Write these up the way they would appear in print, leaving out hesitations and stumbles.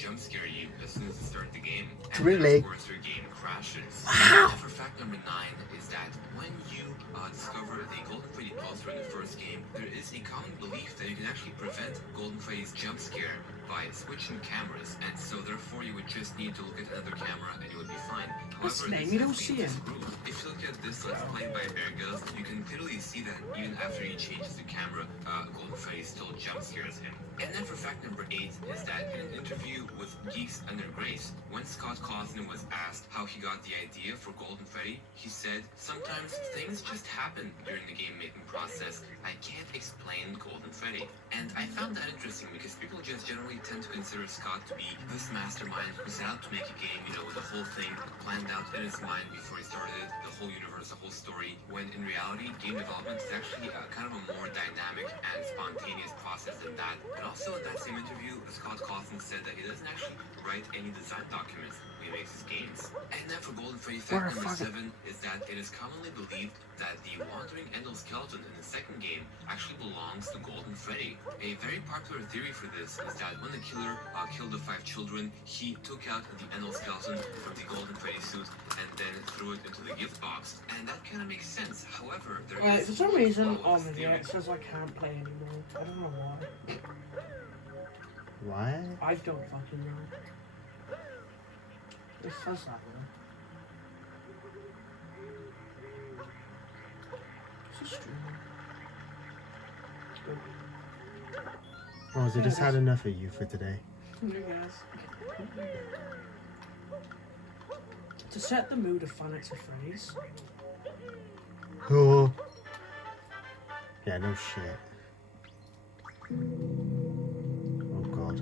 jump scare you as soon as you start the game. And really? Of course, your game crashes. And for fact number 9 is that when you discover the Golden Freddy poster in the first game, there is a common belief that you can actually prevent Golden Freddy's jump scare by switching cameras, and so therefore you would just need to look at another camera and you would be fine. However, you don't see him. If you look at this let's play by Bear Girls, you can clearly see that even after he changes the camera, Golden Freddy still jump scares him. And then for fact number 8 is that in an interview with Geeks Under Grace, when Scott Cawthon was asked how he got the idea for Golden Freddy, he said, "Sometimes things just happen during the game making process. I can't explain Golden Freddy." And I found that interesting because people just generally tend to consider Scott to be this mastermind who set out to make a game, with the whole thing planned out in his mind before he started it, the whole universe, the whole story, when in reality, game development is actually kind of a more dynamic and spontaneous process than that. And also in that same interview, Scott Cawthon said that he doesn't actually write any design documents when he makes his games. And then for Golden Freddy fact number 7 is that it is commonly believed that the wandering endoskeleton in the second game actually belongs to Golden Freddy. A very popular theory for this is that when the killer killed the 5 children, he took out the endoskeleton from the Golden Freddy suit and then threw it into the gift box. And that kind of makes sense. However, there is for some reason on the it says I can't play anymore. I don't know why. Why? I don't fucking know. It says that though. It's a streamer. Oh, has it just had enough of you for today? I guess. To set the mood of Five Nights at Freddy's. Oh. Yeah, no shit. Oh god.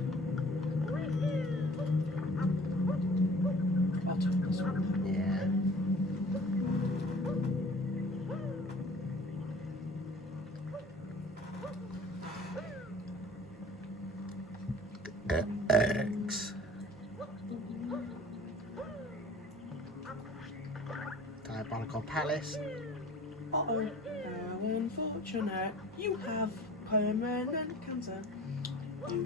I'll turn this one. Yeah. X. Diabolical Palace. Uh-oh. How unfortunate. You have permanent cancer.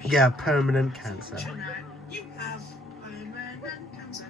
Yeah, permanent cancer. You have permanent cancer.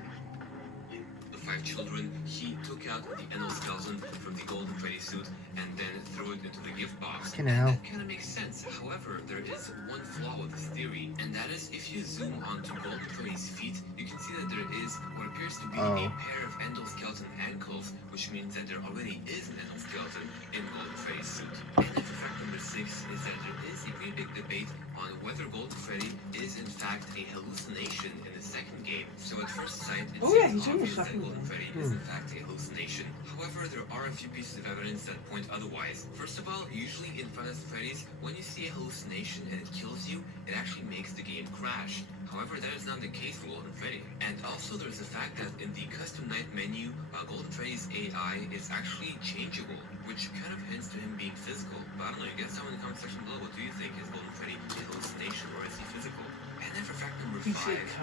The 5 children, he took out the endoskeleton from the Golden Freddy suit and then threw it into the gift box. Fucking hell. That kind of makes sense. However, there is one flaw with this theory, and that is if you zoom onto Golden Freddy's feet, you can see that there is what appears to be a pair of endoskeleton ankles, which means that there already is an endoskeleton in Golden Freddy's suit. And then for fact number 6 is that there is a pretty big debate on whether Golden Freddy is in fact a hallucination in the second game. So at first sight, it seems obvious that Golden Freddy is in fact a hallucination. However, there are a few pieces of evidence that point otherwise. First of all, usually in Five Nights at Freddy's, when you see a hallucination and it kills you, it actually makes the game crash. However, that is not the case for Golden Freddy. And also there's the fact that in the custom night menu, Golden Freddy's AI is actually changeable, which kind of hints to him being physical. But I don't know, you guys tell me in the comment section below, what do you think? Is Golden Freddy a hallucination or is he physical? And then for fact number 5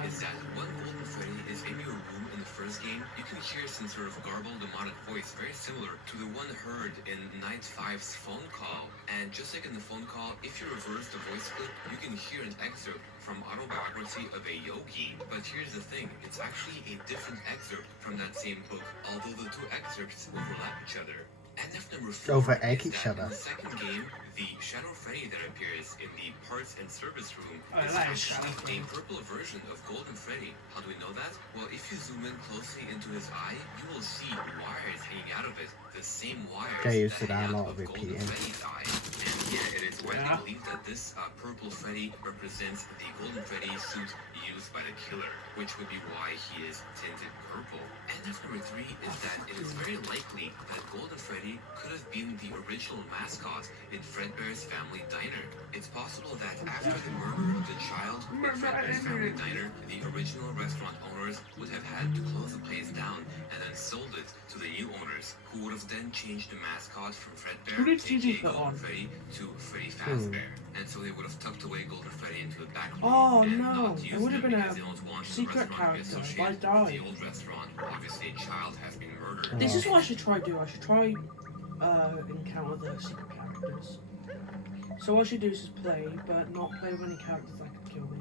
is that when Golden Freddy is in your room in the first game, you can hear some sort of garbled demonic voice very similar to the one heard in Night 5's phone call. And just like in the phone call, if you reverse the voice clip, you can hear an excerpt from Autobiography of a Yogi. But here's the thing, it's actually a different excerpt from that same book, although the two excerpts overlap each other. And if number 4 Overegg is each that other. in the second game, the Shadow Freddy that appears in the parts and service room is that is actually a purple version of Golden Freddy. How do we know that? Well, if you zoom in closely into his eye, you will see wires hanging out of it. The same wires Get used to that hang that, out lot of of Golden repeating. Freddy's eye. And yeah, it is widely believed that this purple Freddy represents the Golden Freddy suit used by the killer, which would be why he is tinted purple. And then number 3 is that it is very likely that Golden Freddy could have been the original mascot in Fredbear's Family Diner. It's possible that after the murder of the child in Fredbear's Family Diner, the original restaurant owners would have had to close the place down and then sold it to the new owners, who would have then changed the mascot from Fredbear, aka Golden Freddy, to Freddy Fazbear. And so they would have tucked away Golden Freddy into the back room and not used it would have him been because they a don't want the secret restaurant to be character by associated with Darwin. the old restaurant. Obviously, a child has been murdered. This is what I should try do. I should try encounter the secret characters. So what I should do is just play, but not play with any characters that could kill me.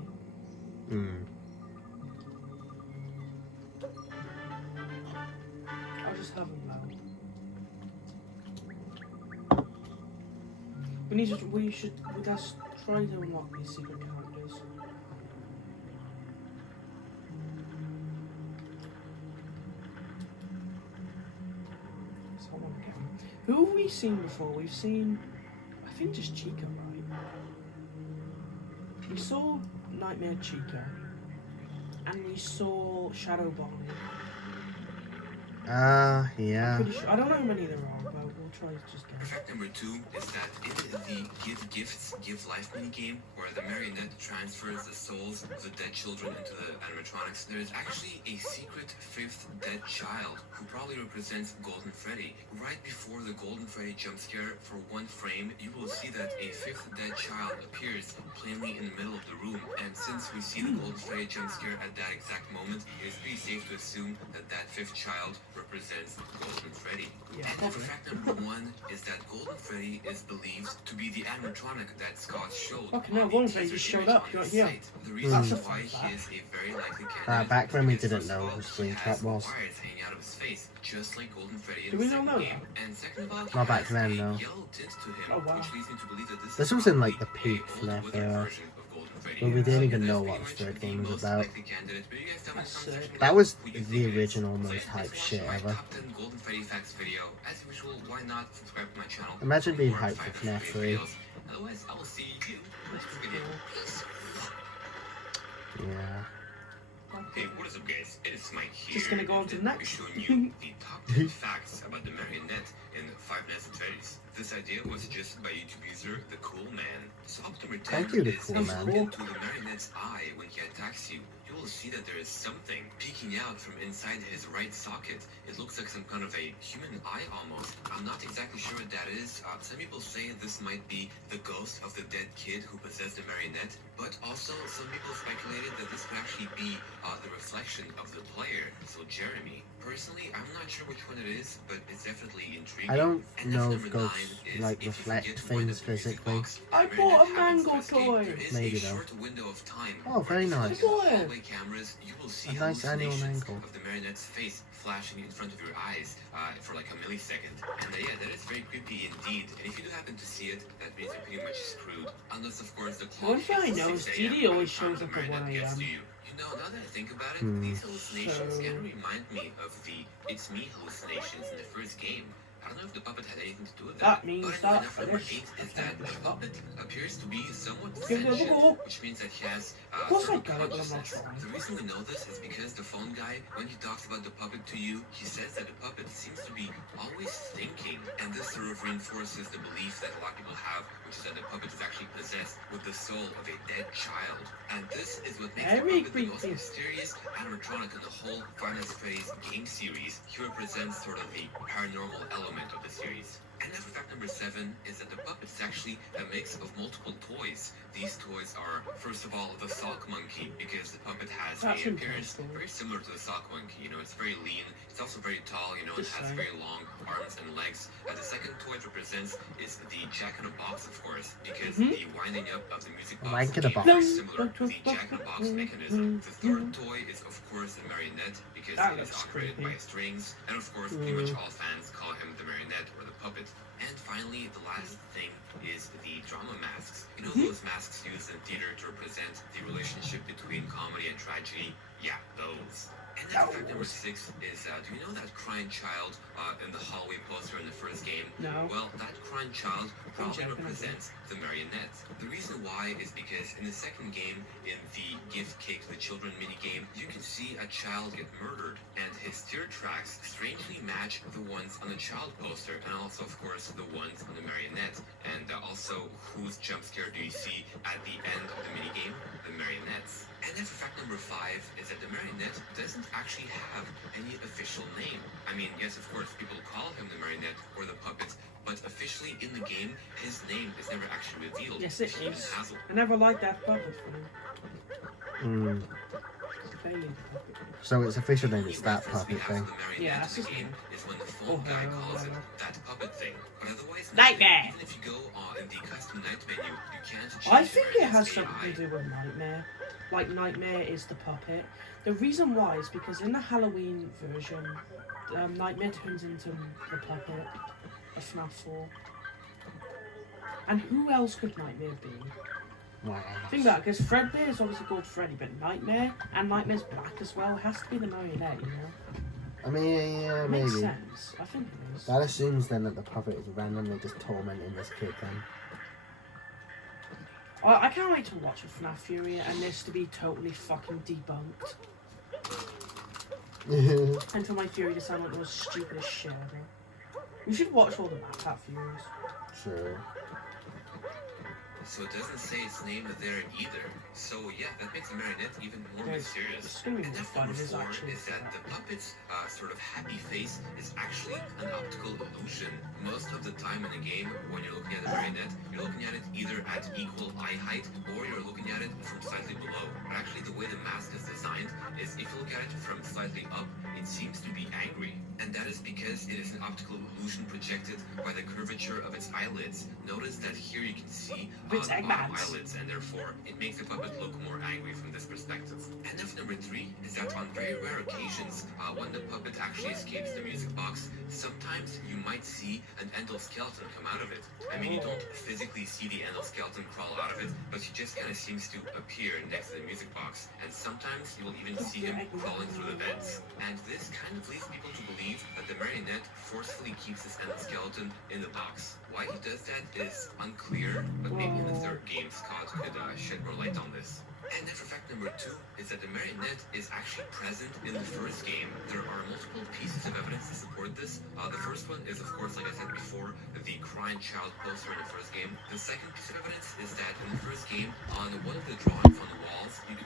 Let's try to unlock these secret characters. Someone again. Who have we seen before? We've seen, I think, just Chica, right? We saw Nightmare Chica, and we saw Shadow Bonnie. Yeah. Pretty sure. I don't know how many there are, but we'll try to just get it. Fact number 2 is that in the Give Gifts, Give Life minigame, where the marionette transfers the souls of the dead children into the animatronics, there is actually a secret 5th dead child who probably represents Golden Freddy. Right before the Golden Freddy jump scare, for one frame, you will see that a 5th dead child appears plainly in the middle of the room. And since we see the Golden Freddy jump scare at that exact moment, it is pretty safe to assume that that 5th child represents Golden Freddy. Yeah, And definitely. fact number 1 is that Golden Freddy is believed to be the animatronic that Scott showed. Fucking hell, on the Golden Freddy teaser just showed image up, on you're his here. site. The reason That's a why fun he is a very likely candidate Back when we is didn't first know of who all, Spring he Trap has was. wires hanging out of his face, just like Golden Freddy in Do the we not second know game. that? And second of all, he Not back has then, a no. yellow tint to him, Oh, wow. which leads me to believe that This is was in, like, the probably peak a older, FNAF withered era. version of Golden Freddy. Well, we didn't even That's know pretty what the much third the game was most about. likely candidate, but you guys tell me in That's the sick. comment section That below was who you the think it is. original So most if you hyped guys shit watched my ever. top 10 Golden Freddy facts video, as usual, why not subscribe to my channel? Imagine for being more hyped for 5 FNAF 3. videos. Otherwise, I will see you in the next video. Peace. Yeah. Hey, what is up, guys? It is Smike here. Just gonna go on to the and next. We're showing you the top 10 facts about the marionette in Five Nights at Freddy's. This idea was suggested by YouTube user The Cool Man. So up number 10 Thank you, The is Cool if you Man. look into the marionette's eye when he attacks you, you will see that there is something peeking out from inside his right socket. It looks like some kind of a human eye almost. I'm not exactly sure what that is. Some people say this might be the ghost of the dead kid who possessed the marionette, but also some people speculated that this could actually be the reflection of the player, so Jeremy. Personally, I'm not sure which one it is, but it's definitely intriguing. I don't And know number if ghosts, 9 is like, if you reflect forget to wind things up the music physically. box, I the bought a marionette happens to mango escape. toy. There is Maybe a though. short window of time. Oh, very where if nice. you use Look at it. hallway cameras, you will see A nice annual hallucinations mango. of the marionette's face flashing in front of your eyes for like a millisecond. And yeah, that is very creepy indeed. And if you do happen to see it, that means you're pretty much screwed. Unless, of course, the One clock thing I hits know is 6 GD a.m. always by the shows time up the at 1 marionette gets to a.m. you. You know, now that I think about it, Hmm. these hallucinations So- kind of remind me of the It's Me hallucinations in the first game. I don't know if the puppet had anything to do with that. That means but that enough. Number finish. 8 is that the puppet appears to be somewhat Give it a sentient, go. which means that he has Of course I sort of got it, but I'm not consciousness. trying. The reason we know this is because the phone guy, when he talks about the puppet to you, he says that the puppet seems to be always thinking, and this sort of reinforces the belief that a lot of people have, which is that the puppet is actually possessed with the soul of a dead child. And this is what makes Very the puppet the most creepy. mysterious animatronic in the whole Five Nights at Freddy's game series. He represents sort of the paranormal element of the series. And then fact number 7 is that the puppet is actually a mix of multiple toys. These toys are, first of all, the sock monkey, because the puppet has That's an appearance interesting. very similar to the sock monkey. You know, it's very lean, it's also very tall, you know, it Just has saying. very long arms and legs. The second toy it represents is the Jack in a Box, of course, because the winding up of the music box Wank in a is box. very similar to the Jack in a Box mechanism. The third toy is, of course, the marionette, because That it is looks operated creepy. by strings, and of course, pretty much all fans call him the marionette or the puppet. And finally, the last thing is the drama masks. You know those masks used in theater to represent the relationship between comedy and tragedy? Yeah, those. And then fact number 6 is, do you know that crying child in the hallway poster in the first game? No. Well, that crying child probably Jack in a represents the marionette. The reason why is because in the second game, in the Give Cake to the Children minigame, you can see a child get murdered, and his tear tracks strangely match the ones on the child poster, and also, of course, the ones on the marionette. And also, whose jump scare do you see at the end of the minigame? The marionettes. And then for fact number 5 is that the marionette doesn't actually have any official name. I mean, yes, of course, people call him the marionette or the puppet, but officially in the game, his name is never actually revealed. Yes, it He even is. has one. I never liked that puppet thing. Hmm. Failing the puppet. So its official name is The that reference we puppet have thing. to the marionette Yeah, in that's the his game name. is when the phone Oh, guy no, calls it no. that puppet thing. But otherwise, Nightmare. even if you go in the custom night menu, you can't change I the think it has marionette's something AI. to do with Nightmare. Like, Nightmare is the puppet. The reason why is because in the Halloween version, Nightmare turns into the puppet of FNAF 4. And who else could Nightmare be? Wow. Think about it, because Fredbear is obviously called Freddy, but Nightmare, and Nightmare's black as well, it has to be the marionette, you know? I mean, yeah, It maybe. makes sense. I think it is. That assumes then that the puppet is randomly just tormenting this kid then. I can't wait to watch a FNAF Fury and this to be totally fucking debunked. And for my Fury to sound like the most stupidest shit ever. We should watch all the Map Furies. Sure. So it doesn't say its name there either. So yeah, that makes the marionette even more mysterious. It's gonna be And more F fun. number It is 4 actually is that the puppet's sort of happy face is actually an optical illusion. Most of the time in a game, when you're looking at the marionette, you're looking at it either at equal eye height or you're looking at it from slightly below. But actually the way the mask is designed is if you look at it from slightly up, it seems to be angry. And that is because it is an optical illusion projected by the curvature of its eyelids. Notice that here you can see the bottom eyelids, and therefore it makes the puppet look more angry from this perspective. And F number 3 is that on very rare occasions, when the puppet actually escapes the music box, sometimes you might see an endoskeleton come out of it. I mean, you don't physically see the endoskeleton crawl out of it, but he just kind of seems to appear next to the music box. And sometimes you will even see him crawling through the vents. And this kind of leads people to believe that the marionette forcefully keeps his endoskeleton in the box. Why he does that is unclear, but maybe in the third game Scott could shed more light on this. And then for fact number 2 is that the marionette is actually present in the first game. There are multiple pieces of evidence to support this. The first one is, of course, like I said before, the crying child poster in the first game. The second piece of evidence is that in the first game, on one of the drawings on the walls, you can